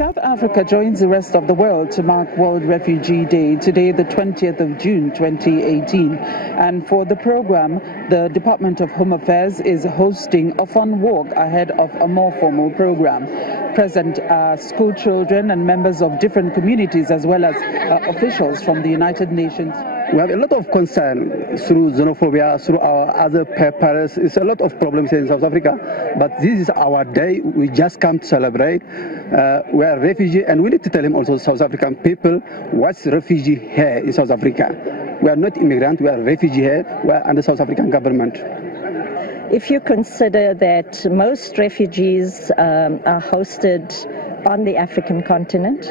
South Africa joins the rest of the world to mark World Refugee Day, today the 20th of June 2018. And for the program, the Department of Home Affairs is hosting a fun walk ahead of a more formal program. Present are school children and members of different communities, as well as officials from the United Nations. We have a lot of concern through xenophobia, through our other papers. It's a lot of problems in South Africa, but this is our day. We just come to celebrate. We are refugees, and we need to tell him also, South African people, what's refugee here in South Africa. We are not immigrants, we are refugees here. We are under South African government. If you consider that most refugees are hosted on the African continent,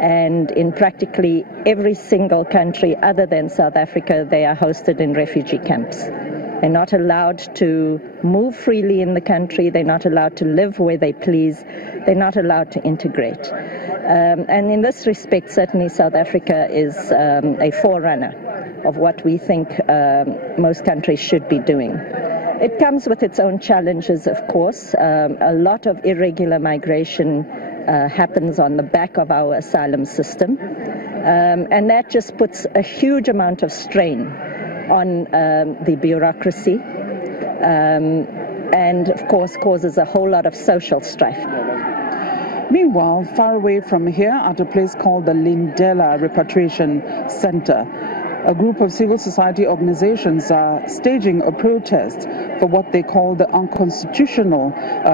and in practically every single country other than South Africa, they are hosted in refugee camps. They're not allowed to move freely in the country. They're not allowed to live where they please. They're not allowed to integrate. And in this respect, certainly South Africa is a forerunner of what we think most countries should be doing. It comes with its own challenges, of course. A lot of irregular migration happens on the back of our asylum system, and that just puts a huge amount of strain on the bureaucracy, and of course causes a whole lot of social strife. Meanwhile, far away from here at a place called the Lindela Repatriation Center, a group of civil society organizations are staging a protest for what they call the unconstitutional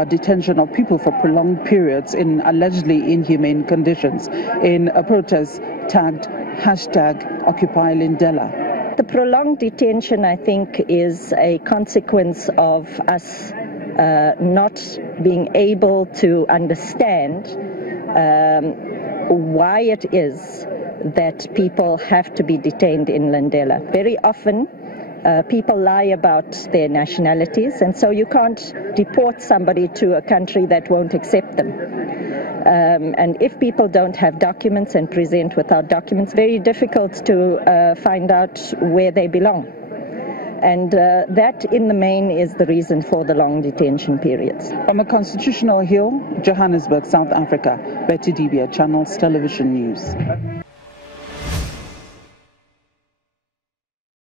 detention of people for prolonged periods in allegedly inhumane conditions, in a protest tagged #OccupyLindela. The prolonged detention, I think, is a consequence of us not being able to understand why it is that people have to be detained in Lindela. Very often, people lie about their nationalities, and so you can't deport somebody to a country that won't accept them. And if people don't have documents and present without documents, very difficult to find out where they belong. And that, in the main, is the reason for the long detention periods. From the Constitutional Hill, Johannesburg, South Africa, Betty Dibia, Channels Television News.